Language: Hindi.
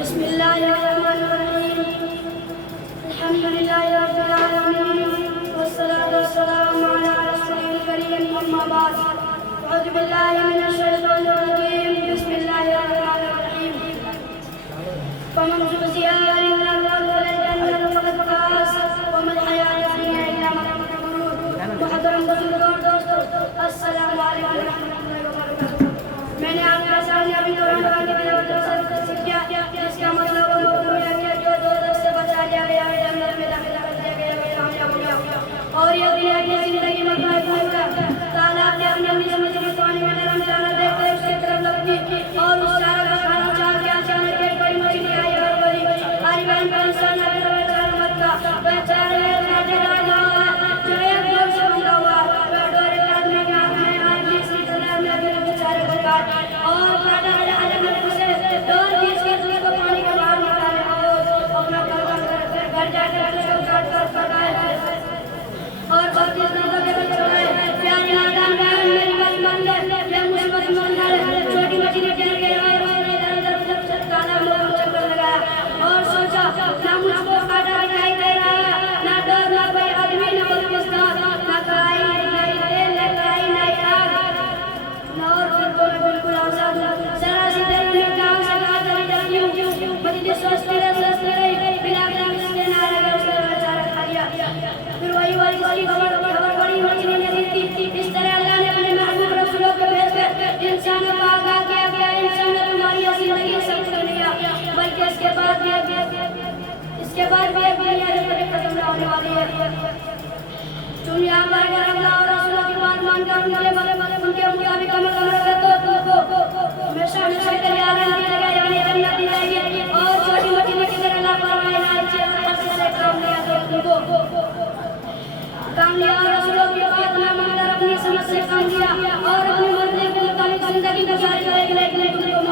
बिस्मिल्लाहिर्रहमानिर्रहीम अल्हम्दुलिल्लाहि रब्बिल आलमीन वस्सलातु वस्सलामु अला रसूलिल करीम अम्मा बाद अऊज़ु बिल्लाहि मिनश शैतानिर रजीम बिस्मिल्लाहिर्रहमानिर्रहीम फमन ज़ुहज़िहा अनिन नार वल जन्नतु फक़द फ़ाज़ वमल हयातुद दुन्या इल्ला मतअउल गुरूर। मुहतरम बुजुर्गों, दोस्तों, अस्सलामु अलैकुम व रहमतुल्लाहि व बरकातुहू। मैंने आपके सामने अभी कुरान की तिलावत किया, जिसका मतलब जो दोज़ख से बचा लिया गया है, जन्नत में दाखिल कर दिया गया है, कामयाब हो गया। और ये दुनिया की जिंदगी में महफूज है। तालाब के अंदर नीचे में पानी में नरम चारा देखकर उसकी तरफ लपकी और उस चारा का खाना चाह के अचानक एक बड़ी मछली आई और बोली, हरी बहन का इंसान है, तो बेचारा मत का बेचारे जो एक लोग से बंधा हुआ वह डोरे के आदमी के हाथ में आज इसी तरह में अभी बेचारे को काट और काटा गया अलग से डोर खींच के उसको पानी के बाहर निकाले और अपना घर जाकर उसको काट कर पकाए और बाकी लोगों के बचाए। प्यारे नादान बहन, मेरी बचपन में यह मुसीबत मंजर छोटी मछली गिर गई और मैंने इधर-उधर तालाब में चक्कर लगाया और सोचा ना मुझको काटा दिखाई दे रहा है, ना डर, ना कोई आदमी, ना कोई किसान, ना कढ़ाई, नहीं तेल, ना कढ़ाई, नहीं आग, और बिल्कुल आजाद हूँ। जरा सी देर में कहाँ से कहाँ चली जाती हूँ। मछली सोचती रही बिना इसके नारे में उसने बेचारा खा लिया। फिर वही इसकी खबर बड़ी मछली ने दी थी। इस तरह अल्लाह ने अपने महबूब रसूलों को भेजकर इंसानों को आगाह किया कि इंसान ने तुम्हारी जिंदगी सब कर लिया, बल्कि इसके बाद भी दुनिया कभी खत्म न होने वाली है। तुम यहाँ पर अगर अल्लाह और रसूलों की बात मानकर उनके मुताबिक अमल करोगे तो तुमको हमेशा तैयार रहने लगा, यानी जन्नत दी जाएगी। और छोटी मछली की तरह लापरवाही से काम लिया तो तुमको काम लिया और रसूलों की बात न मानकर अपनी समझ से काम लिया और अपनी मर्जी के मुताबिक जिंदगी गुजारी, लेकिन तुमको